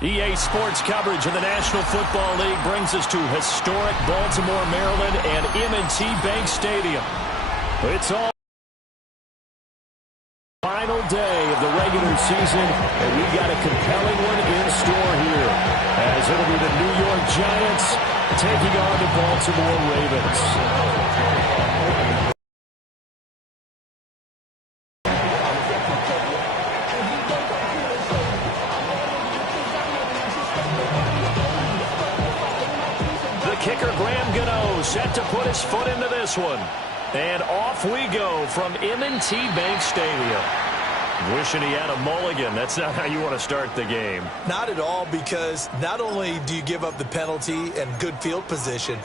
EA Sports coverage of the National Football League brings us to historic Baltimore, Maryland, and M&T Bank Stadium. It's all final day of the regular season, and we got a compelling one in store here, as it'll be the New York Giants taking on the Baltimore Ravens. Set to put his foot into this one. And off we go from M&T Bank Stadium. Wishing he had a mulligan. That's not how you want to start the game. Not at all, because not only do you give up the penalty and good field position,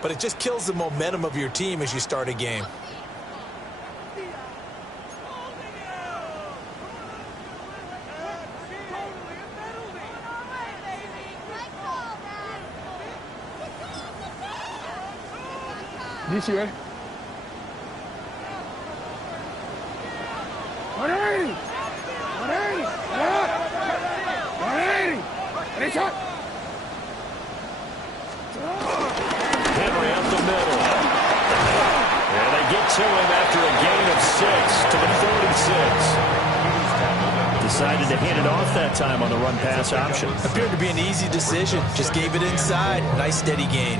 but it just kills the momentum of your team as you start a game. DC, ready? 180! 180! 180! Ready, shot! Henry up the middle. And they get to him after a gain of 6 to the 46. Decided to hand it off that time on the run-pass option. Appeared to be an easy decision. Just gave it inside. Nice, steady gain.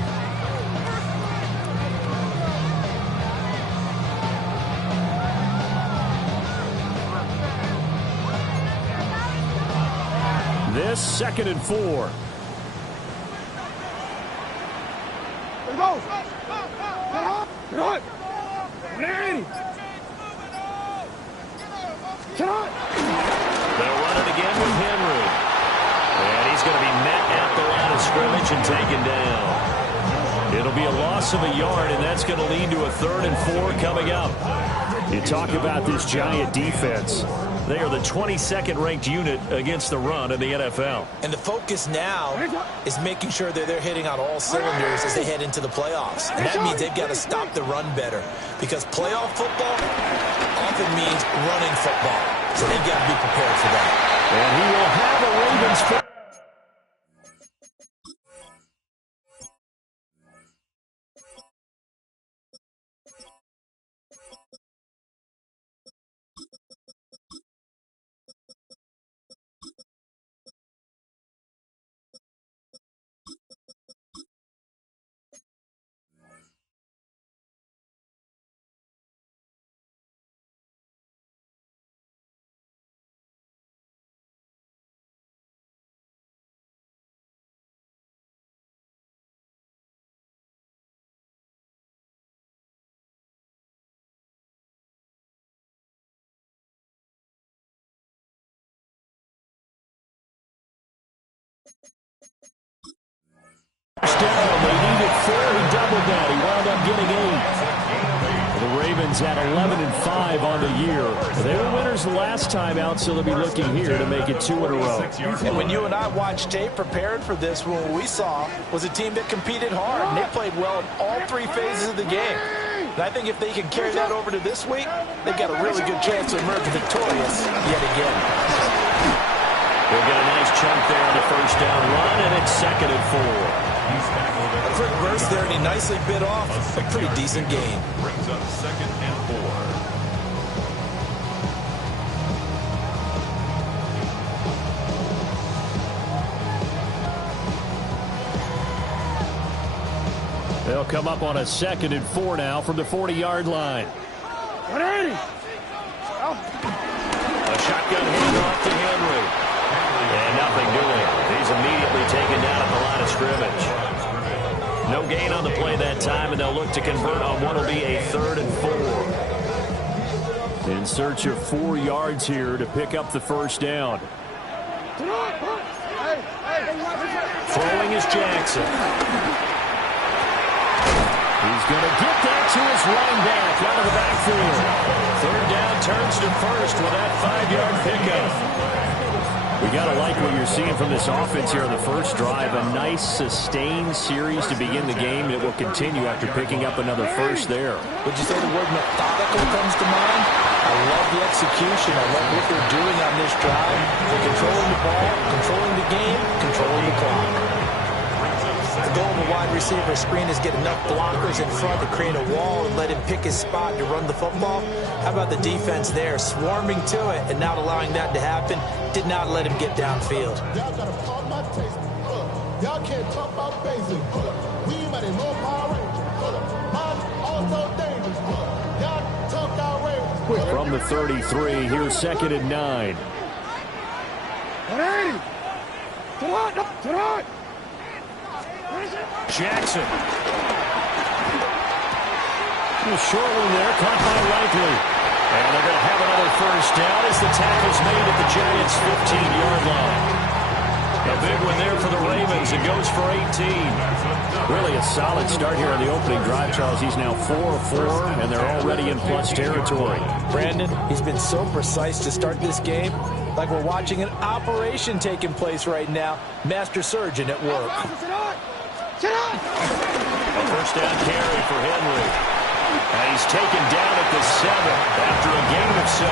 This 2nd and 4. Let's go. Get on. 180. Get on. They'll run it again with Henry. And he's going to be met at the line of scrimmage and taken down. It'll be a loss of a yard, and that's going to lead to a 3rd and 4 coming up. You talk about this Giant defense. They are the 22nd ranked unit against the run in the NFL. And the focus now is making sure that they're hitting on all cylinders as they head into the playoffs. And that means they've got to stop the run better, because playoff football often means running football. So they've got to be prepared for that. And he will have a Ravens foot. They needed 4. He doubled that. He wound up getting 8. The Ravens at 11-5 on the year. They were winners the last time out, so they'll be looking here to make it 2 in a row. And when you and I watched tape prepared for this, what we saw was a team that competed hard, and they played well in all 3 phases of the game. And I think if they can carry that over to this week, they've got a really good chance to emerge victorious yet again. They'll get a nice chunk there on the first down run, and it's 2nd and 4. A quick burst there, and he nicely bit off a pretty decent gain. Brings up 2nd and 4. They'll come up on a 2nd and 4 now from the 40-yard line. 180. A shotgun handoff to Henry. And nothing doing. He's immediately taken down at the line of scrimmage. No gain on the play that time, and they'll look to convert on what will be a 3rd and 4. In search of 4 yards here to pick up the first down. Throwing is Jackson. He's going to get that to his running back out of the backfield. 3rd down, turns to first with that 5-yard pickup. We got to like what you're seeing from this offense here on the first drive. A nice, sustained series to begin the game that will continue after picking up another first there. Would you say the word methodical comes to mind? I love the execution. I love what they're doing on this drive. They're controlling the ball, controlling the game, controlling the clock. The goal of a wide receiver screen is get enough blockers in front to create a wall and let him pick his spot to run the football. How about the defense there, swarming to it and not allowing that to happen? Did not let him get downfield. Y'all gotta pump my taste. Y'all can't talk about basic. We might have no Power Rangers. I'm also dangerous. Y'all talk outrageous. From the 33, here's 2nd and 9. 180. To the right. Jackson. A short one there, caught by Likely. And they're going to have another first down as the tackle's made at the Giants' 15-yard line. A big one there for the Ravens. It goes for 18. Really a solid start here on the opening drive, Charles. He's now 4 of 4, and they're already in plus territory. Brandon, he's been so precise to start this game. Like we're watching an operation taking place right now. Master surgeon at work. A first down carry for Henry. And he's taken down at the 7 after a gain of 7.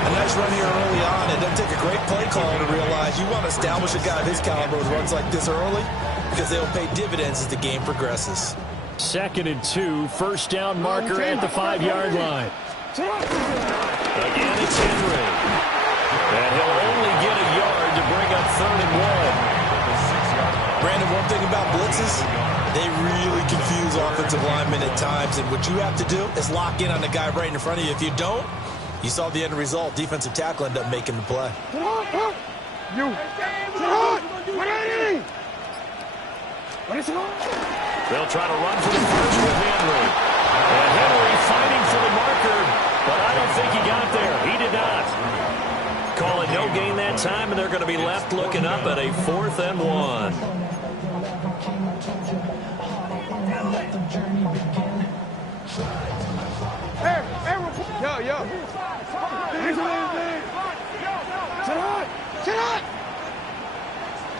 A nice run here early on. It doesn't take a great play caller to realize you want to establish a guy of his caliber with runs like this early because they'll pay dividends as the game progresses. 2nd and 2, first down marker at the 5-yard line. Again, it's Henry. And he'll only get a yard to bring up 3rd and 1. Brandon, one thing about blitzes, they really confuse offensive linemen at times, and what you have to do is lock in on the guy right in front of you. If you don't, you saw the end result. Defensive tackle ended up making the play. They'll try to run for the first with Henry. And Henry fighting for the marker, but I don't think he got there. He did not. Call it no gain that time, and they're going to be left looking up at a 4th and 1.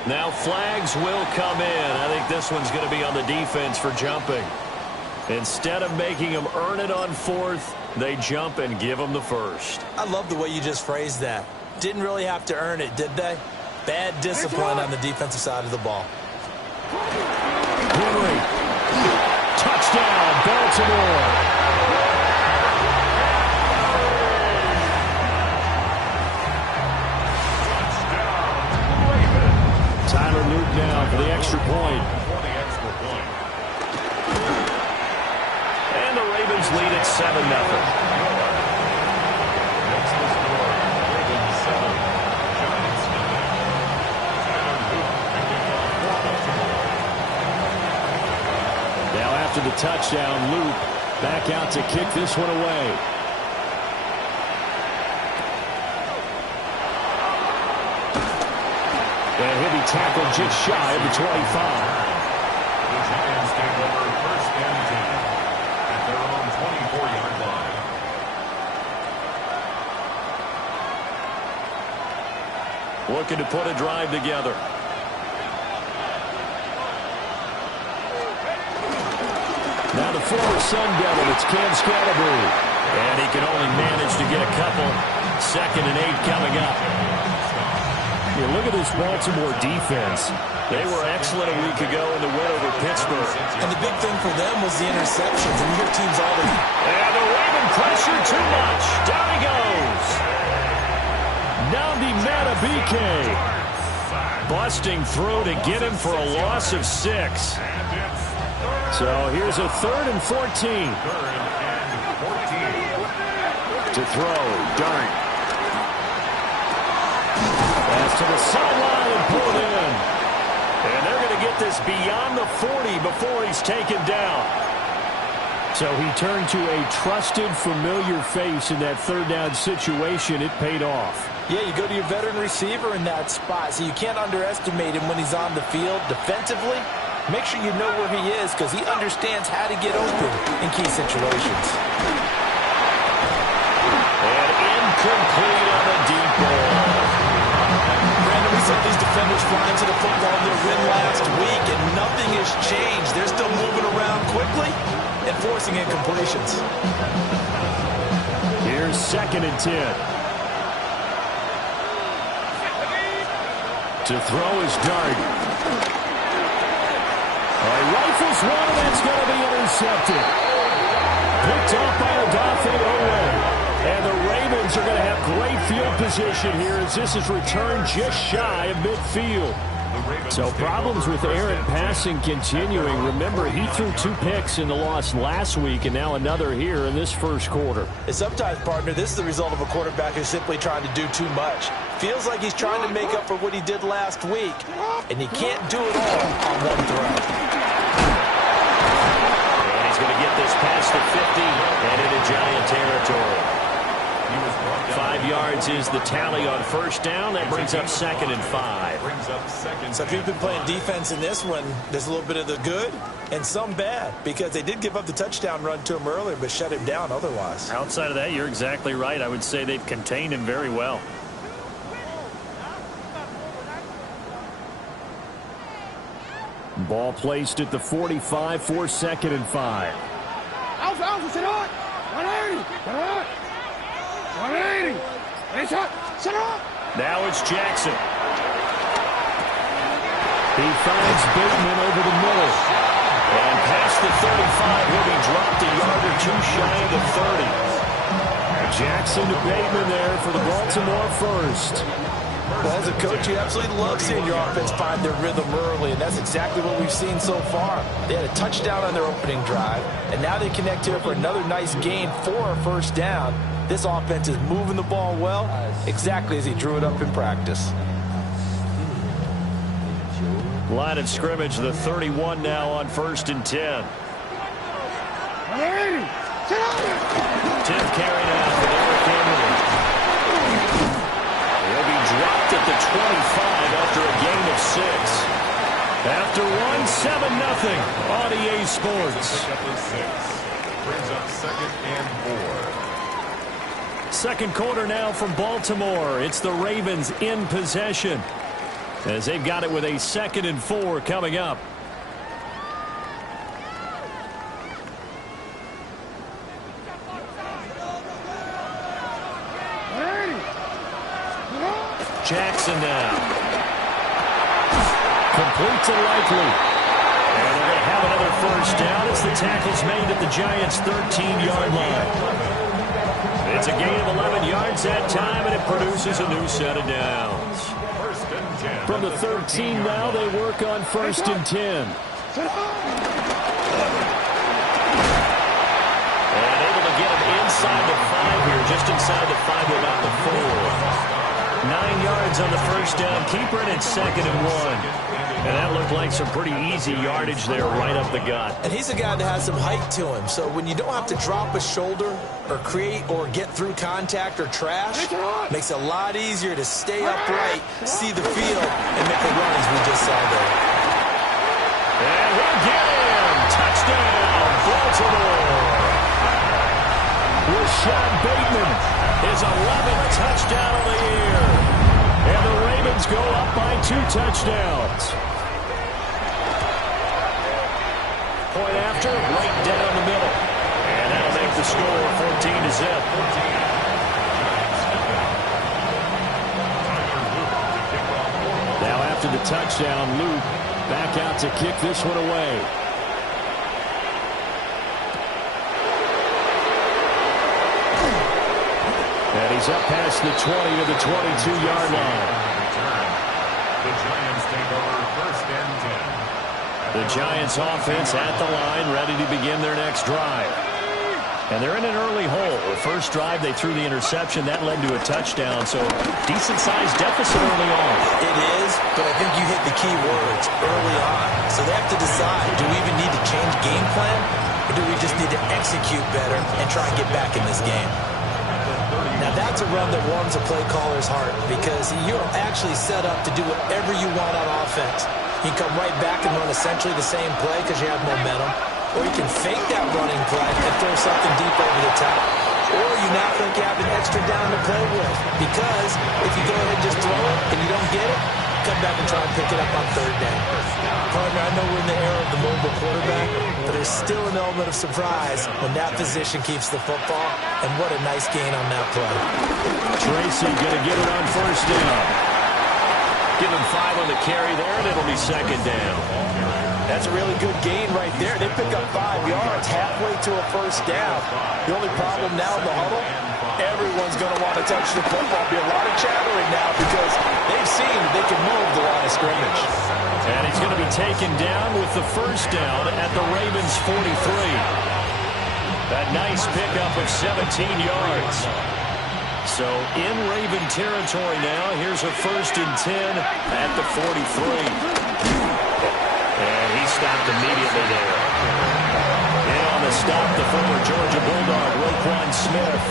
Now flags will come in. I think this one's going to be on the defense for jumping. Instead of making them earn it on 4th, they jump and give them the first. I love the way you just phrased that. Didn't really have to earn it, did they? Bad discipline on the defensive side of the ball. Henry. Touchdown, Baltimore. Tyler Luke now for the extra point. And the Ravens lead at 7-0. After the touchdown, Luke back out to kick this one away. And he'll be tackled just shy of the 25. The Giants take over 1st and 10 at their own 24-yard line. Looking to put a drive together. Now the former Sun Devil, it's Cam Scalaboo. And he can only manage to get a couple. 2nd and 8 coming up. Yeah, look at this Baltimore defense. They were excellent a week ago in the win over Pittsburgh. And the big thing for them was the interceptions. And you hear teams all the time. And the Raven pressure too much. Down he goes. Nnamdi Madubuike busting through to get him for a loss of 6. So here's a 3rd and 14. 3rd and 14. To throw, Dart. Pass to the sideline and pulled in. And they're going to get this beyond the 40 before he's taken down. So he turned to a trusted, familiar face in that 3rd down situation. It paid off. Yeah, you go to your veteran receiver in that spot, so you can't underestimate him when he's on the field defensively. Make sure you know where he is because he understands how to get open in key situations. And incomplete on a deep ball. saw these defenders flying to the football in their win last week, and nothing has changed. They're still moving around quickly and forcing incompletions. Here's 2nd and 10. To throw is Dart. Rifles one, and that's going to be intercepted. Picked off by Odafe. And the Ravens are going to have great field position here as this is returned just shy of midfield. So problems with errant passing continuing. Remember, he threw 2 picks in the loss last week and now another here in this first quarter. And sometimes, partner, this is the result of a quarterback who's simply trying to do too much. Feels like he's trying to make up for what he did last week, and he can't do it all on one throw. And he's going to get this past the 50 and into Giant territory. 5 yards is the tally on first down. That brings up 2nd and 5. So if you've been playing defense in this one, there's a little bit of the good and some bad, because they did give up the touchdown run to him earlier but shut him down otherwise. Outside of that, you're exactly right. I would say they've contained him very well. Ball placed at the 45 for 2nd and 5. Alpha, sit on. 180. Sit on. 180. Sit on. Now it's Jackson. He finds Bateman over the middle. And past the 35, he'll be dropped a yard or 2 shy of the 30. Jackson to Bateman there for the Baltimore first. Well, as a coach, you absolutely love seeing your offense find their rhythm early, and that's exactly what we've seen so far. They had a touchdown on their opening drive, and now they connect here for another nice gain for a first down. This offense is moving the ball well, exactly as he drew it up in practice. Line of scrimmage, the 31 now on 1st and 10. 10th carry now for Derrick Henry. He'll be dropped at the 25 after a gain of 6. After one, 7-0 on EA Sports. Brings up 2nd and 4. Second quarter now from Baltimore. It's the Ravens in possession, as they've got it with a 2nd and 4 coming up. Jackson now. Complete to Likely. And they're going to have another first down as the tackle's made at the Giants' 13-yard line. It's a gain of 11 yards that time, and it produces a new set of downs. From the 13 now, they work on 1st and 10. And able to get him inside the 5 here, just inside the 5 without the 4. 9 yards on the first down. Keeper, and it's 2nd and 1. And that looked like some pretty easy yardage there right up the gut. And he's a guy that has some height to him, so when you don't have to drop a shoulder or create or get through contact or trash, makes it a lot easier to stay upright, see the field, and make the runs we just saw there. And he'll get him. Touchdown, Baltimore. Rashad Bateman, his 11th touchdown of the year. And the Ravens go up by 2 touchdowns. Point after, right down the middle. And that'll make the score 14-0. Now after the touchdown, Luke back out to kick this one away. And he's up past the 20 to the 22-yard line. The Giants take over 1st and 10. The Giants offense at the line, ready to begin their next drive. And they're in an early hole. The first drive, they threw the interception. That led to a touchdown, so decent-sized deficit early on. It is, but I think you hit the key words early on. So they have to decide, do we even need to change game plan, or do we just need to execute better and try and get back in this game? Now, that's a run that warms a play caller's heart, because you're actually set up to do whatever you want on offense. You can come right back and run essentially the same play because you have momentum, or you can fake that running play and throw something deep over the top, or you now think you have an extra down to play with, because if you go ahead and just throw it and you don't get it, come back and try and pick it up on third down. Partner, I know we're in the era of the mobile quarterback, but there's still an element of surprise when that position keeps the football, and what a nice gain on that play. Tracy going to get it on first down. Give him 5 on the carry there, and it'll be second down. That's a really good gain right there. They pick up 5 yards halfway to a first down. The only problem now in the huddle, everyone's going to want to touch the football. Be a lot of chattering now because they've seen that they can move the line of scrimmage. And he's going to be taken down with the first down at the Ravens' 43. That nice pickup of 17 yards. So in Raven territory now, here's a 1st and 10 at the 43. And he stopped immediately there. In on the stop, the former Georgia Bulldog, Roquan Smith.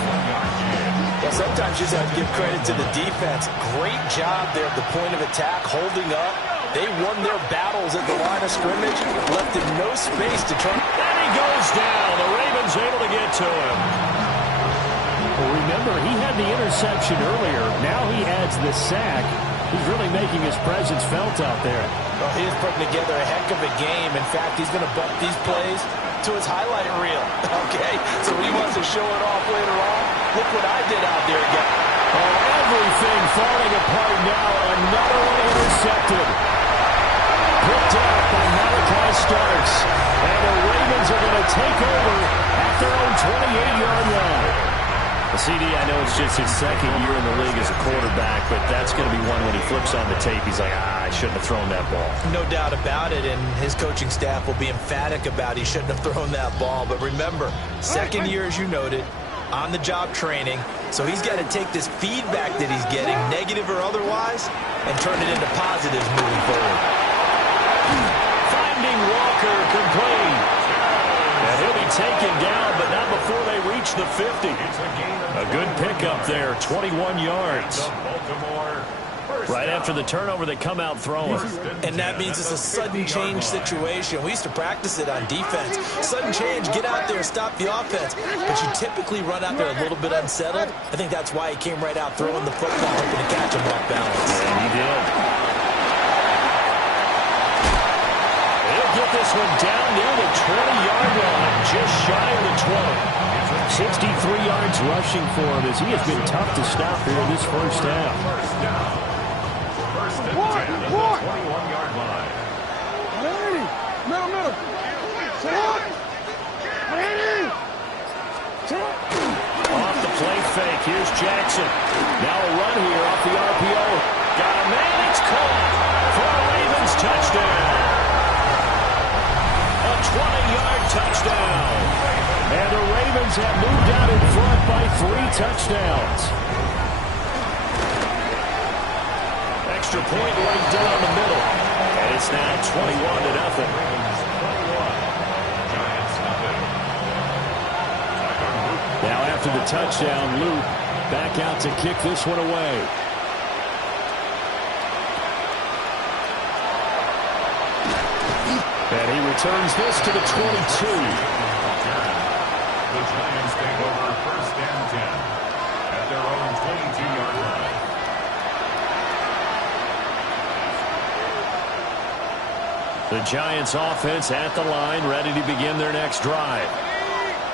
Well, sometimes you just have to give credit to the defense. Great job there at the point of attack, holding up. They won their battles at the line of scrimmage, left him no space to try. And he goes down. The Ravens able to get to him. Well, remember, he had the interception earlier. Now he adds the sack. He's really making his presence felt out there. Well, he's putting together a heck of a game. In fact, he's going to bump these plays to his highlight reel. Okay, so he wants to show it off later on. Look what I did out there again. Oh, everything falling apart now. Another one intercepted. Picked up by Malachi Starks. And the Ravens are going to take over at their own 28-yard line. CD, I know it's just his second year in the league as a quarterback, but that's going to be one when he flips on the tape, he's like, I shouldn't have thrown that ball. No doubt about it, and his coaching staff will be emphatic about he shouldn't have thrown that ball. But remember, second year, as you noted, on-the-job training, so he's got to take this feedback that he's getting, negative or otherwise, and turn it into positives moving forward. Finding Walker complete. And he'll be taken down, but not before they reach the 50. A good pickup there, 21 yards. Right after the turnover, they come out throwing. And that means it's a sudden change situation. We used to practice it on defense. Sudden change, get out there, stop the offense. But you typically run out there a little bit unsettled. I think that's why he came right out throwing the football, hoping to catch him off balance. And he did. He'll get this one down near the 20-yard line, just shy of the 20. 63 yards rushing for him as he has been tough to stop here in this first half. First and 10 at the 21-yard line. Middle. Sit up. Off the play fake, here's Jackson. Now a run here off the RPO. Got a man, it's caught for a Ravens touchdown. A 20-yard touchdown. And the Ravens have moved out in front by 3 touchdowns. Extra point right down the middle. And it's now 21-0. Now after the touchdown, Luke back out to kick this one away. And he returns this to the 22. The Giants take over first and 10 at their own 22-yard line. The Giants offense at the line, ready to begin their next drive.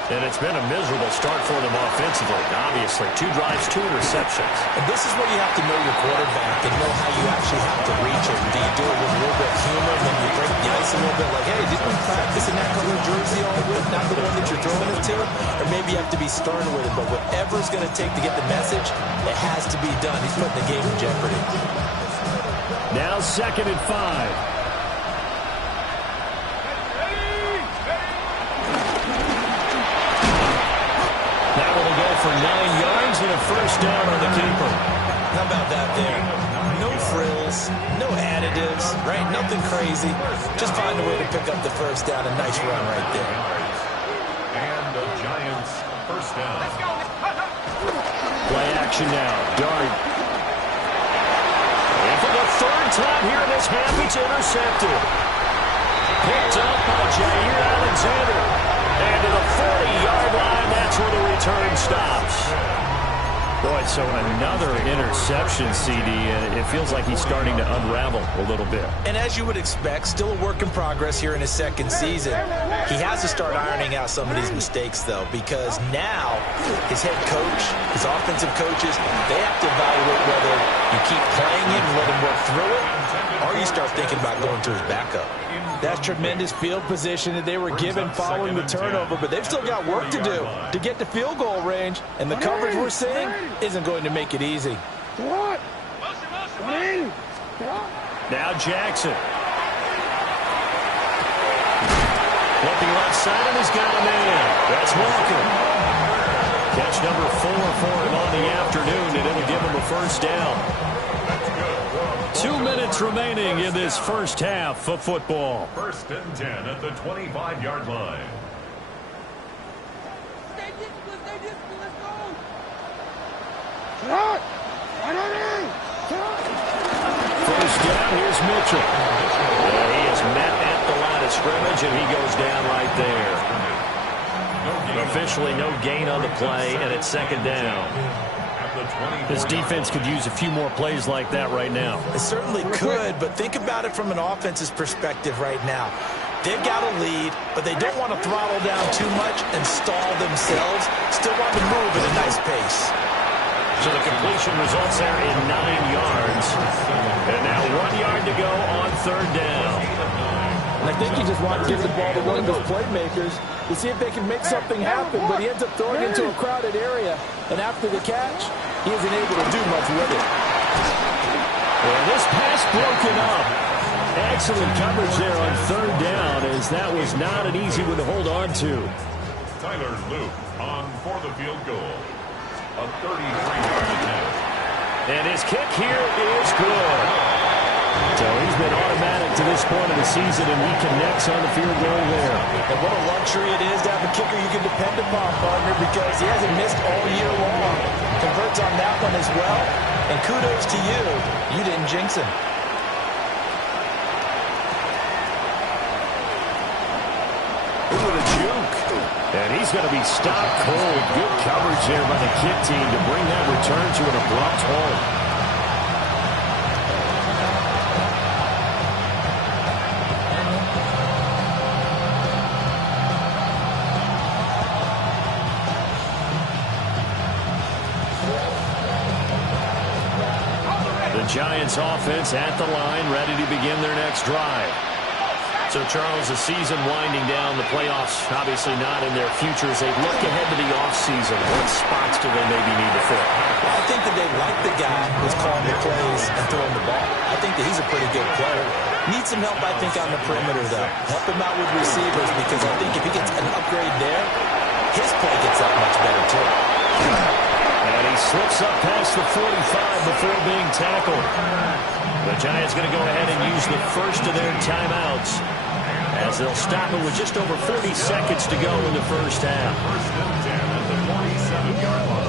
And it's been a miserable start for them offensively. Obviously, 2 drives, 2 interceptions. And this is where you have to know your quarterback and know how you actually have to reach it. Do you do it with a little bit of humor and then you break the ice a little bit like, hey, didn't we practice in that color jersey all week, not the one that you're throwing it to? Or maybe you have to be stern with it, but whatever it's going to take to get the message, it has to be done. He's putting the game in jeopardy. Now 2nd and 5. For 9 yards and a first down on the keeper. How about that there? No frills, no additives, right? Nothing crazy. Just find a way to pick up the first down. A nice run right there. And the Giants first down. Play action now. Dart. And for the 3rd time here in this half, it's intercepted. Picked up by Jair Alexander. And to the 40-yard line, that's where the return stops. Boy, so another interception, CD, and it feels like he's starting to unravel a little bit. And as you would expect, still a work in progress here in his second season. He has to start ironing out some of these mistakes, though, because now his head coach, his offensive coaches, they have to evaluate whether you keep playing him and let him work through it, or you start thinking about going to his backup. That's tremendous field position that they were given following the turnover, but they've still got work to do to get to field goal range, and the coverage we're seeing isn't going to make it easy. Now Jackson. Looking left side, and he's got a man. That's Walker. Catch number 4 for him on the afternoon, and it'll give him a first down. 2 minutes remaining in this first half of football. 1st and 10 at the 25-yard line. First down, here's Mitchell. Yeah, he is met at the line of scrimmage, and he goes down right there. Officially no gain on the play, and it's second down. This defense could use a few more plays like that right now. It certainly could, but think about it from an offense's perspective right now. They've got a lead, but they don't want to throttle down too much and stall themselves. Still want to move at a nice pace. So the completion results there in 9 yards. And now 1 yard to go on third down. And I think he just wanted to give the ball to one of his playmakers to see if they can make something happen, but he ends up throwing it into a crowded area. And after the catch, he isn't able to do much with it. Well, this pass broken up. Excellent coverage there on third down, as that was not an easy one to hold on to. Tyler Luke on for the field goal. A 33-yard attempt. And his kick here is good. So he's been automatic to this point of the season, and he connects on the field goal there. And what a luxury it is to have a kicker you can depend upon, partner, because he hasn't missed all year long. Converts on that one as well. And kudos to you. You didn't jinx him. Ooh, the juke. And he's going to be stopped cold. Good coverage there by the kick team to bring that return to an abrupt halt. The Giants offense at the line, ready to begin their next drive. So, Charles, the season winding down, the playoffs obviously not in their future. As they look ahead to the offseason, what spots do they maybe need to fill? Well, I think that they like the guy who's calling the plays and throwing the ball. I think that he's a pretty good player. Needs some help, I think, on the perimeter, though. Help him out with receivers, because I think if he gets an upgrade there, his play gets that much better, too. And he slips up past the 45 before being tackled. The Giants going to go ahead and use the first of their timeouts, as they'll stop it with just over 40 seconds to go in the first half. 1st and 10 at the 47-yard line.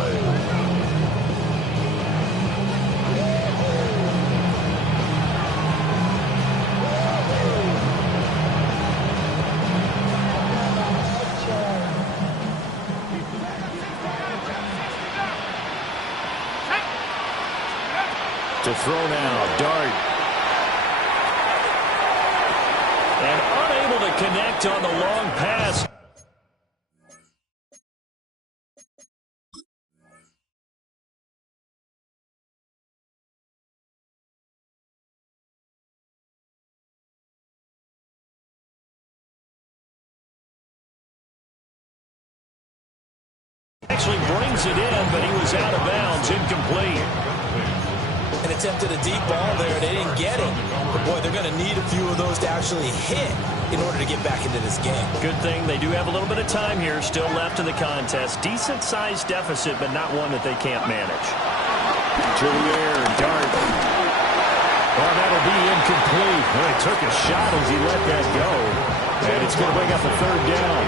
To throw now, Dart. And unable to connect on the long pass. Actually brings it in, but he was out of bounds, incomplete. And attempted a deep ball there. They didn't get it. But, boy, they're going to need a few of those to actually hit in order to get back into this game. Good thing they do have a little bit of time here still left in the contest. Decent-sized deficit, but not one that they can't manage. To the air, Dart. Oh, that'll be incomplete. Well, he took a shot as he let that go. And it's going to bring up a third down.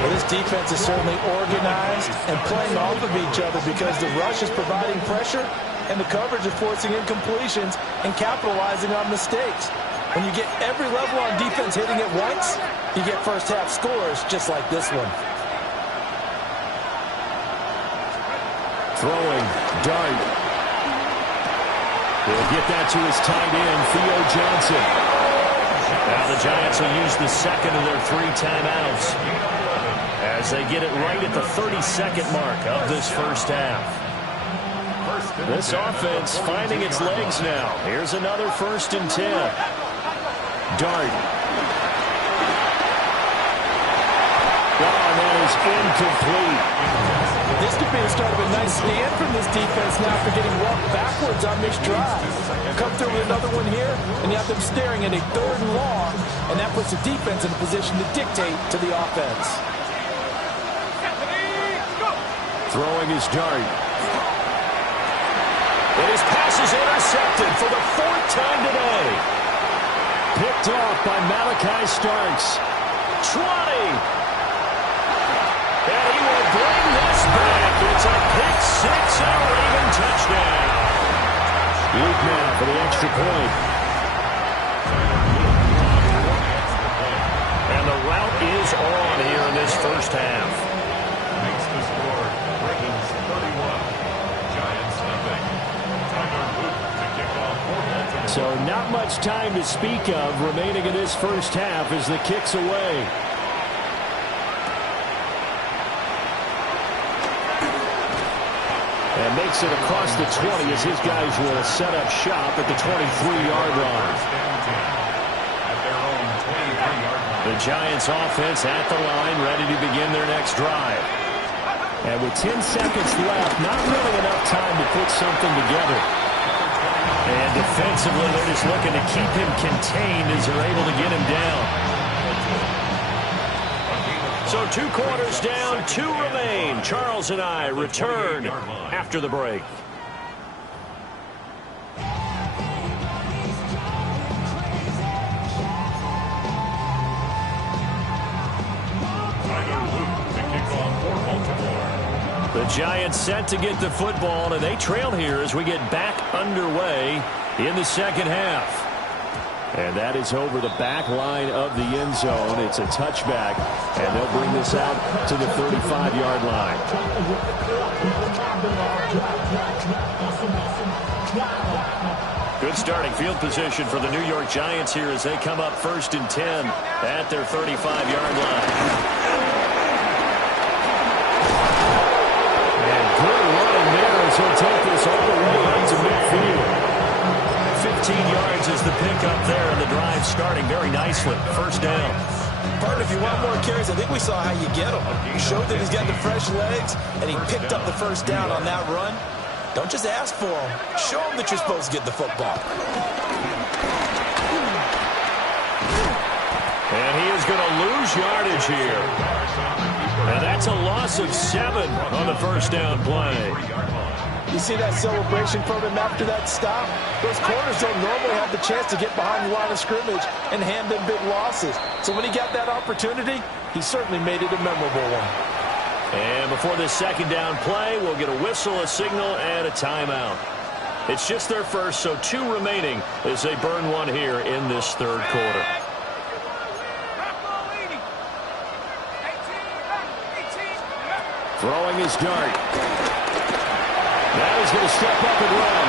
Well, this defense is certainly organized and playing off of each other, because the rush is providing pressure and the coverage is forcing incompletions and capitalizing on mistakes. When you get every level on defense hitting at once, you get first half scores just like this one. Throwing, Dart. He'll get that to his tight end, Theo Johnson. Now the Giants will use the second of their 3 timeouts as they get it right at the 32nd mark of this first half. This offense finding its legs now. Here's another 1st and 10. Dart. Oh, that is incomplete. This could be the start of a nice stand from this defense now after getting walked backwards on this drive. Come through with another one here, and you have them staring at a 3rd and long, and that puts the defense in a position to dictate to the offense. Throwing his Dart. And his pass is intercepted for the 4th time today. Picked off by Malachi Starks. 20. And he will bring this back. It's a pick 6 and a Raven touchdown. Luke now for the extra point. And the route is on here in this first half. Makes the score. Ravens 31. Giants nothing. Tyler Luke to kick off for Baltimore. So not much time to speak of remaining in this first half as the kick's away. And makes it across the 20 as his guys will set up shop at the 23-yard line. At their own 23-yard line. The Giants offense at the line, ready to begin their next drive. And with 10 seconds left, not really enough time to put something together. And defensively, they're just looking to keep him contained as they're able to get him down. So 2 quarters down, 2 remain. Charles and I return after the break. The Giants set to get the football, and they trail here as we get back underway in the second half. And that is over the back line of the end zone. It's a touchback, and they'll bring this out to the 35-yard line. Good starting field position for the New York Giants here as they come up 1st and 10 at their 35-yard line. And good running there as he'll take this all the way up to midfield. 15 yards is the pickup there, and the drive starting very nicely. 1st down. Partner, if you want more carries, I think we saw how you get them. He showed that he's got the fresh legs, and he picked up the 1st down on that run. Don't just ask for them. Show them that you're supposed to get the football. And he is going to lose yardage here. And that's a loss of 7 on the 1st down play. You see that celebration from him after that stop? Those corners don't normally have the chance to get behind the line of scrimmage and hand them big losses. So when he got that opportunity, he certainly made it a memorable one. And before this 2nd down play, we'll get a whistle, a signal, and a timeout. It's just their first, so 2 remaining as they burn one here in this 3rd quarter. Throwing his Dart. Now he's going to step up and run.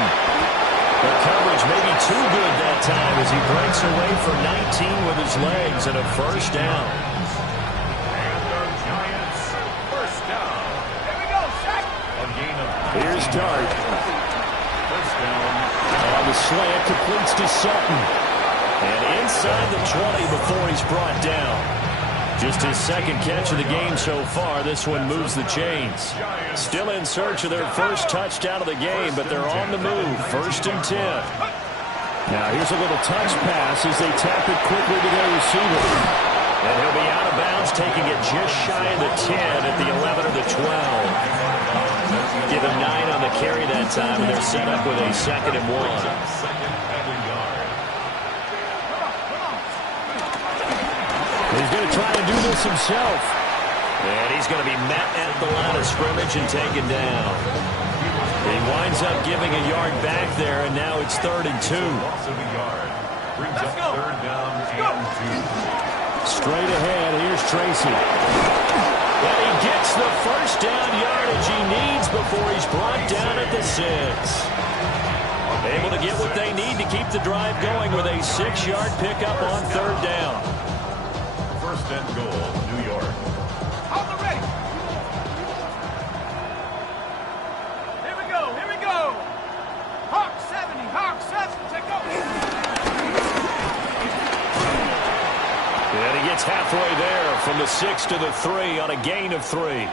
The coverage may be too good that time as he breaks away for 19 with his legs and a 1st down. And the Giants 1st down. Here we go, Shaq. A gain of. Here's Dart. 1st down. On the slant, completes to Sutton. And inside the 20 before he's brought down. Just his 2nd catch of the game so far. This one moves the chains. Still in search of their 1st touchdown of the game, but they're on the move. 1st and 10. Now here's a little touch pass as they tap it quickly to their receiver. And he'll be out of bounds, taking it just shy of the 10 at the 11 or the 12. Give him 9 on the carry that time, and they're set up with a 2nd and 1. He's going to try and do this himself. And he's going to be met at the line of scrimmage and taken down. He winds up giving a yard back there, and now it's 3rd and 2. Loss of a yard. Brings up 3rd down and 2. Straight ahead, here's Tracy. And he gets the 1st down yardage he needs before before he's brought down at the 6. Able to get what they need to keep the drive going with a 6-yard pickup on 3rd down. First and goal, New York. On the ready. Here we go. Here we go. Hawk 70. Hawk 70. Take over. And he gets halfway there from the 6 to the 3 on a gain of 3.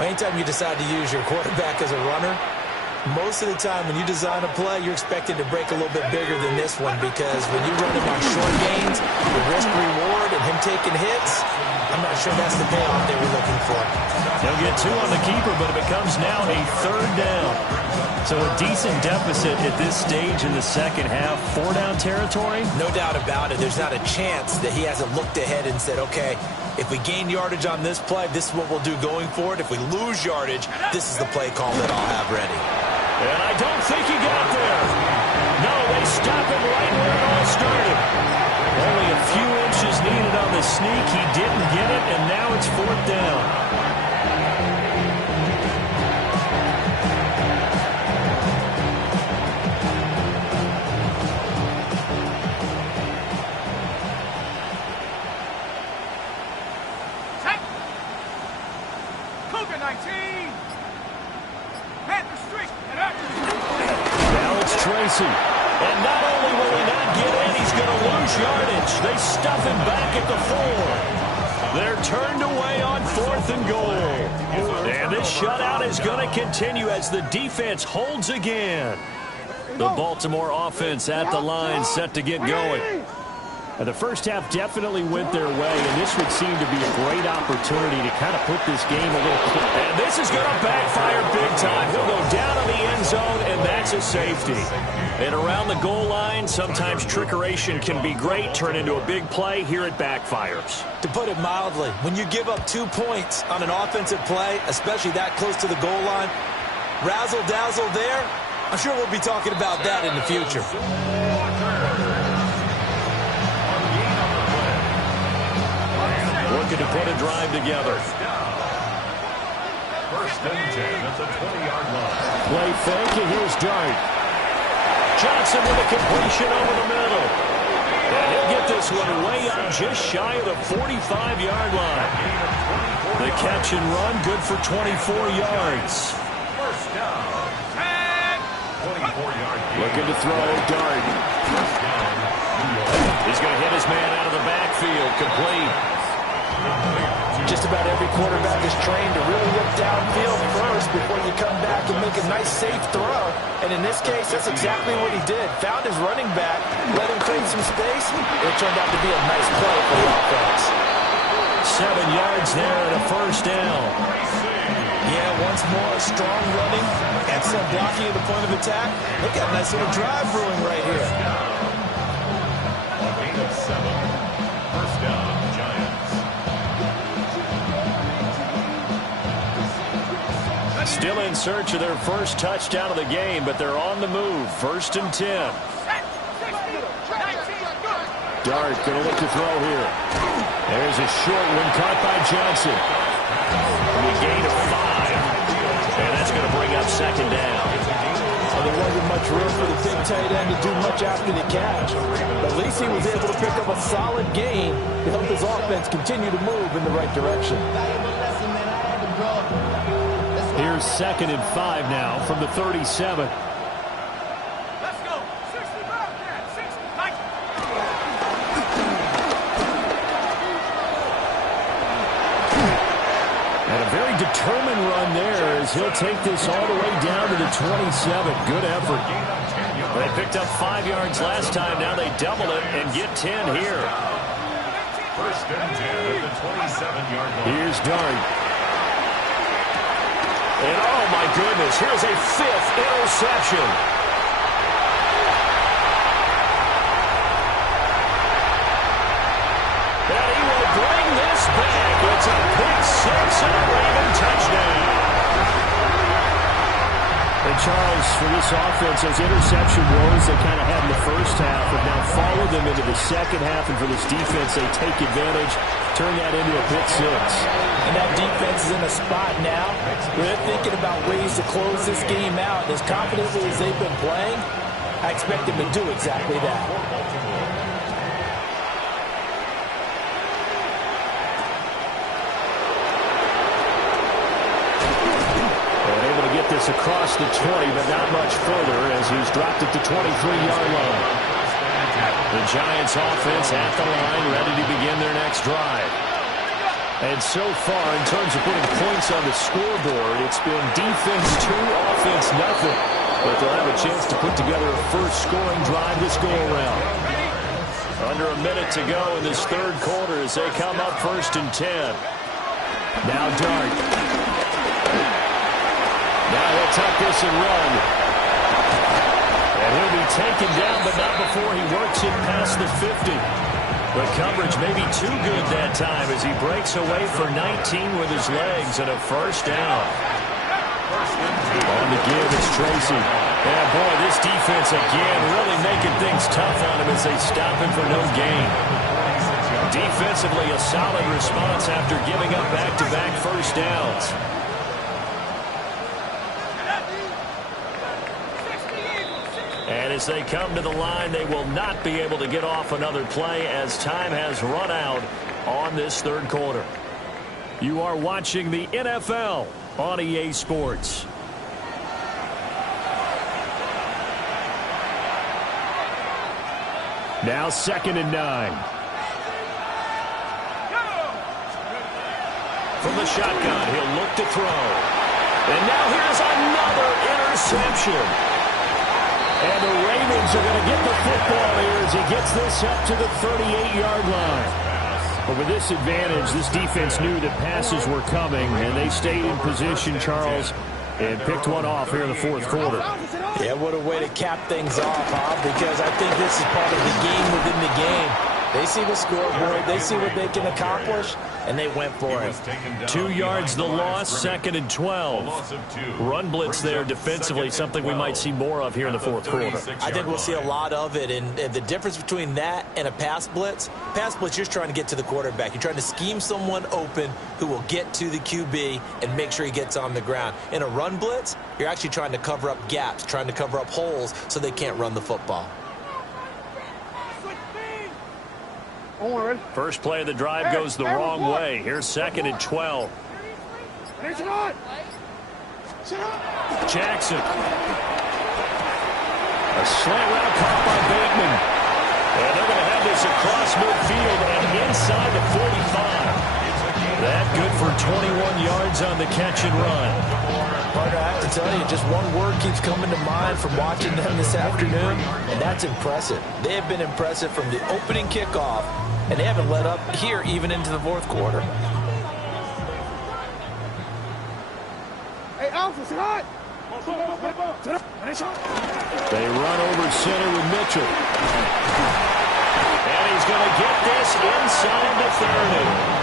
Anytime you decide to use your quarterback as a runner, most of the time when you design a play, you're expected to break a little bit bigger than this one, because when you run him on short gains, the risk-reward and him taking hits, I'm not sure that's the payoff they were looking for. They'll get 2 on the keeper, but it becomes now a 3rd down. So a decent deficit at this stage in the second half. 4-down territory? No doubt about it. There's not a chance that he hasn't looked ahead and said, okay, if we gain yardage on this play, this is what we'll do going forward. If we lose yardage, this is the play call that I'll have ready. And I don't think he got there. No, they stop him right where it all started. Only a few inches needed on the sneak. He didn't get it, and now it's 4th down. Cougar 19. Panther Street. Now it's Tracy. And not only will he not get in, he's going to lose yardage. They stuff him back at the 4. They're turned away on 4th and goal. And this shutout is going to continue as the defense holds again. The Baltimore offense at the line, set to get going. The first half definitely went their way, and this would seem to be a great opportunity to kind of put this game a little closer. And this is going to backfire big time. He'll go down on the end zone, and that's a safety. And around the goal line, sometimes trickeration can be great, turn into a big play. Here it backfires. To put it mildly, when you give up 2 points on an offensive play, especially that close to the goal line, razzle-dazzle there, I'm sure we'll be talking about that in the future. Looking to put a drive together. First and 10 at the 20-yard line. Play fake, and here's Dart. Johnson with a completion over the middle. And he'll get this one way up just shy of the 45-yard line. The catch and run, good for 24 yards. First down. 24-yard gain. Looking to throw, Dart. First down, New York. He's going to hit his man out of the backfield, complete. Just about every quarterback is trained to really look downfield first before you come back and make a nice, safe throw. And in this case, that's exactly what he did. Found his running back, let him create some space. It turned out to be a nice play for the offense. 7 yards there and a first down. Yeah, once more, strong running, excellent blocking at the point of attack. They got a nice little drive brewing right here. A gain of 7. First down, Giants. Still in search of their first touchdown of the game, but they're on the move. 1st and 10. Dart going to look to throw here. There's a short one caught by Johnson. A gain of 5. And that's going to bring up 2nd down. Well, there wasn't much room for the big tight end to do much after the catch. But at least he was able to pick up a solid gain to help his offense continue to move in the right direction. Here's 2nd and 5 now from the 37. Let's go. 60 Bobcats. 60. Like. And a very determined run there as he'll take this all the way down to the 27. Good effort. They picked up 5 yards last time. Now they double it and get 10 here. First and 10 at the 27-yard line. Here's Dart. And oh my goodness, here's a 5th interception. And he will bring this back. It's a pick 6 and a Raven touchdown. And Charles, for this offense, those interception woes they kind of had in the first half have now followed them into the second half. And for this defense, they take advantage turn that into a pick six. And that defense is in a spot now where they're thinking about ways to close this game out. As confidently as they've been playing, I expect them to do exactly that. And able to get this across the 20, but not much further as he's dropped at the 23-yard line. The Giants offense at the line, ready to begin their next drive. And so far, in terms of putting points on the scoreboard, it's been defense 2, offense nothing. But they'll have a chance to put together a first scoring drive this go-around. Under a minute to go in this third quarter as they come up 1st and 10. Now Dart. Now he'll tuck this and run. And he'll be taken down, but not before he works it past the 50. The coverage may be too good that time as he breaks away for 19 with his legs and a first down. On the give, it's Tracy. Yeah, boy, this defense again really making things tough on him as they stop him for no gain. Defensively, a solid response after giving up back-to-back first downs. And as they come to the line, they will not be able to get off another play as time has run out on this third quarter. You are watching the NFL on EA Sports. Now 2nd and 9. From the shotgun, he'll look to throw. And now here's another interception. And the Ravens are going to get the football here as he gets this up to the 38-yard line. But with this advantage, this defense knew that passes were coming, and they stayed in position, Charles, and picked one off here in the fourth quarter. Yeah, what a way to cap things off, huh? Because I think this is part of the game within the game. They see the scoreboard, they see what they can accomplish, and they went for it. 2 yards the loss, 2nd and 12. Run blitz there defensively, something we might see more of here in the fourth quarter. I think we'll see a lot of it, and the difference between that and a pass blitz, you're trying to get to the quarterback. You're trying to scheme someone open who will get to the QB and make sure he gets on the ground. In a run blitz, you're actually trying to cover up gaps, trying to cover up holes so they can't run the football. First play of the drive goes the wrong way. Here's 2nd and 12. Jackson. A slant route caught by Bateman. And they're going to have this across midfield and inside the 45. That good for 21 yards on the catch and run. Partner, I have to tell you, just one word keeps coming to mind from watching them this afternoon, and that's impressive. They have been impressive from the opening kickoff, and they haven't let up here even into the fourth quarter. Hey, Alpha, sit hot! They run over center with Mitchell. And he's going to get this inside the 30.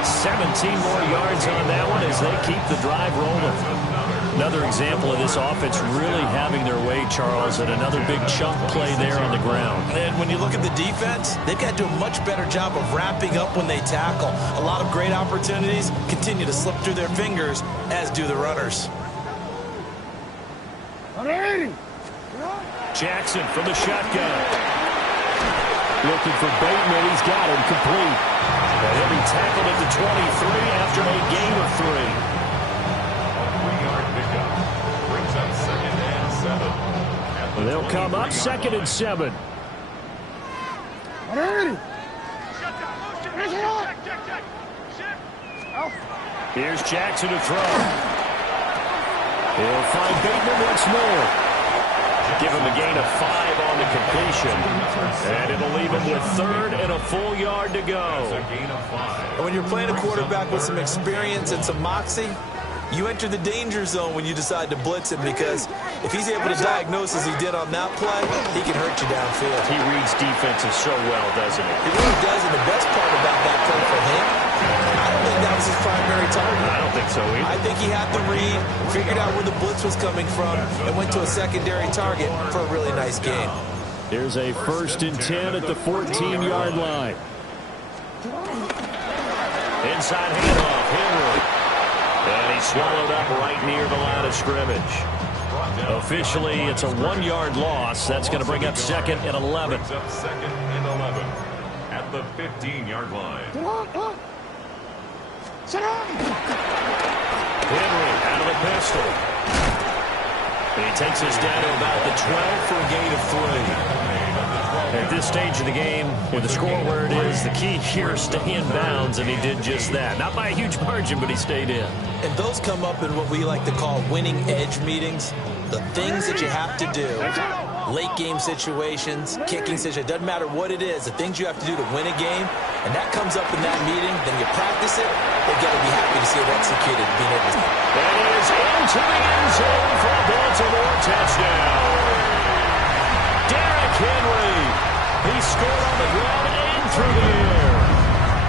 17 more yards on that one as they keep the drive rolling. Another example of this offense really having their way, Charles, and another big chunk play there on the ground. And when you look at the defense, they've got to do a much better job of wrapping up when they tackle. A lot of great opportunities continue to slip through their fingers, as do the runners. Jackson from the shotgun. Looking for Bateman. He's got him complete. And he'll be tackled at the 23 after a gain of 3. A 3-yard pickup brings up 2nd and 7. They'll come up 2nd and 7. Here's Jackson to throw. He'll find Bateman once more. Give him a gain of 5 on the completion. And it'll leave him with 3rd and a full yard to go. And when you're playing a quarterback with some experience and some moxie, you enter the danger zone when you decide to blitz him, because if he's able to diagnose as he did on that play, he can hurt you downfield. He reads defenses so well, doesn't he? He really does, and the best part about that play for him, I don't think that was his primary target. I don't think so either. I think he had the read, figured out where the blitz was coming from, and went to a secondary target for a really nice game. Here's a 1st and 10 at the 14-yard line. Inside handoff, Henry. And he's swallowed up right near the line of scrimmage. Officially, it's a 1-yard loss. That's going to bring up second and 11. Brings up second and 11 at the 15-yard line. Henry out of the pistol. And he takes us down to about the 12 for a gain of 3. At this stage of the game, with the score where it is, the key here is stay in bounds, and he did just that. Not by a huge margin, but he stayed in. And those come up in what we like to call winning edge meetings. The things that you have to do, late game situations, kicking situations, doesn't matter what it is, the things you have to do to win a game, and that comes up in that meeting, then you practice it, they got to be happy to see it executed. Being able to... That is into the end zone for a Baltimore touchdown. Derrick Henry. He scored on the ground and through the air.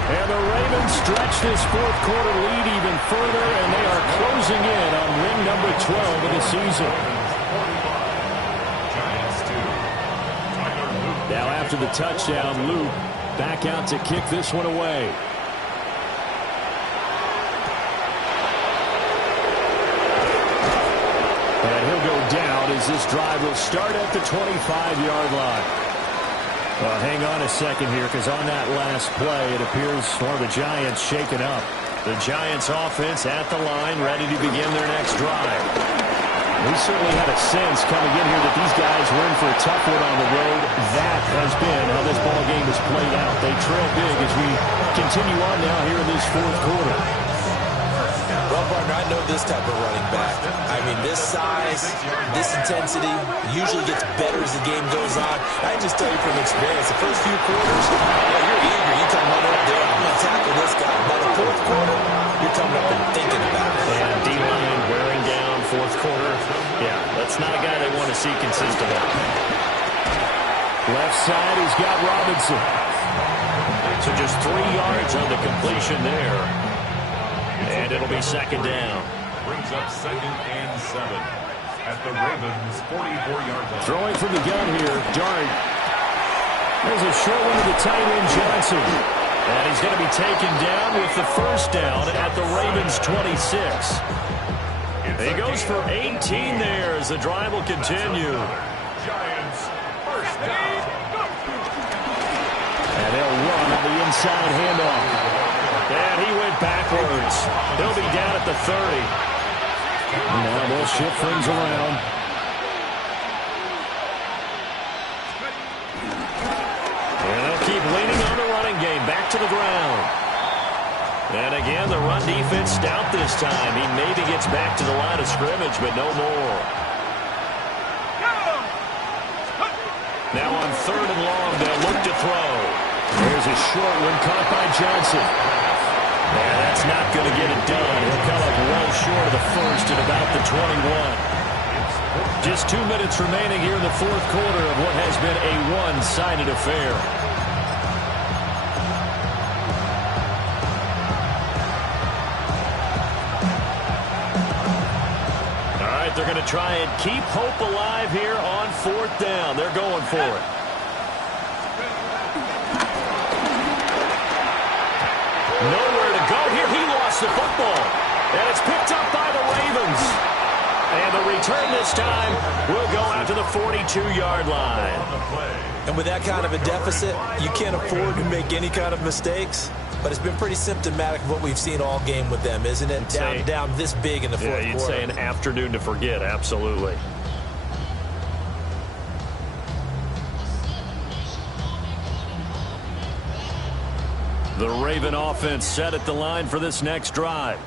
And the Ravens stretch this fourth quarter lead even further, and they are closing in on win number 12 of the season. Now after the touchdown, Luke back out to kick this one away. And he'll go down as this drive will start at the 25-yard line. Hang on a second here, because on that last play, it appears one of the Giants shaken up. The Giants offense at the line, ready to begin their next drive. We certainly had a sense coming in here that these guys were in for a tough one on the road. That has been how this ball game has played out. They trail big as we continue on now here in this fourth quarter. Well, partner, I know this type of running back. I mean, this size, this intensity usually gets better as the game goes on. I can just tell you from experience, the first few quarters, you're eager. You come right up there, I'm going to tackle this guy. By the fourth quarter, you're coming up and thinking about it. And D-line wearing down fourth quarter. Yeah, that's not a guy they want to see consistently. Left side, he's got Robinson. So just 3 yards on the completion there. And it'll be second down. Brings up second and 7 at the Ravens' 44-yard line. Throwing from the gun here, Dart. There's a short one to the tight end, Johnson. And he's going to be taken down with the first down at the Ravens' 26. He goes for 18 there as the drive will continue. Giants, first down. And they'll run on the inside handoff. And he went backwards. He'll be down at the 30. Now they'll shift things around. And they'll keep leaning on the running game. Back to the ground. And again, the run defense stout this time. He maybe gets back to the line of scrimmage, but no more. Now on third and long, they'll look to throw. There's a short one caught by Johnson. Yeah, that's not going to get it done. He'll come up well short of the first at about the 21. Just 2 minutes remaining here in the fourth quarter of what has been a one-sided affair. All right, they're going to try and keep hope alive here on fourth down. They're going for it. Nowhere to go here. He lost the football. And it's picked up by the Ravens. And the return this time will go out to the 42-yard line. And with that kind of a deficit, you can't afford to make any kind of mistakes. But it's been pretty symptomatic of what we've seen all game with them, isn't it? Down this big in the fourth quarter. Yeah, you'd say an afternoon to forget. Absolutely. The Raven offense set at the line for this next drive.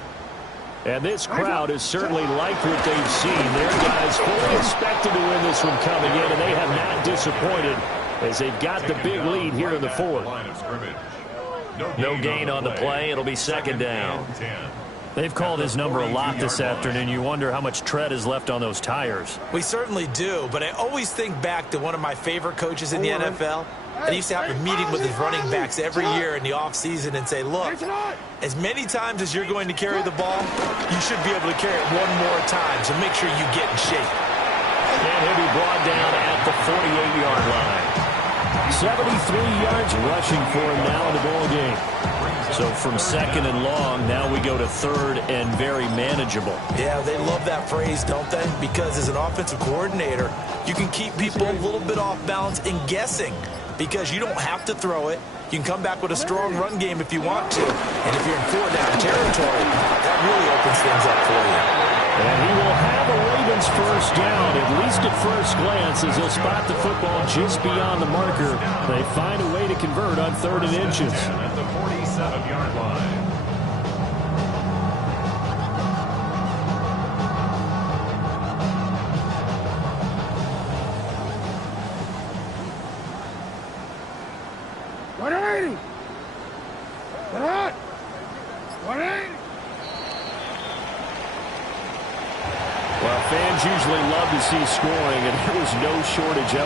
And this crowd has certainly liked what they've seen. Their guys fully expected to win this one coming in, and they have not disappointed as they've got the big lead here in the fourth. No gain on the play. It'll be second down. They've called his number a lot this afternoon. You wonder how much tread is left on those tires. We certainly do, but I always think back to one of my favorite coaches in the NFL. And he used to have a meeting with his running backs every year in the offseason and say, look, as many times as you're going to carry the ball, you should be able to carry it one more time, so make sure you get in shape. And he'll be brought down at the 48-yard line. 73 yards rushing for him now in the ball game. So from second and long, now we go to third and very manageable. Yeah, they love that phrase, don't they? Because as an offensive coordinator, you can keep people a little bit off balance and guessing because you don't have to throw it. You can come back with a strong run game if you want to. And if you're in 4-down territory, that really opens things up for you. And he will have a Ravens first down, at least at first glance, as he'll spot the football just beyond the marker. They find a way to convert on 3rd and inches. At the 47-yard line. Well, fans usually love to see scoring, and there was no shortage of it.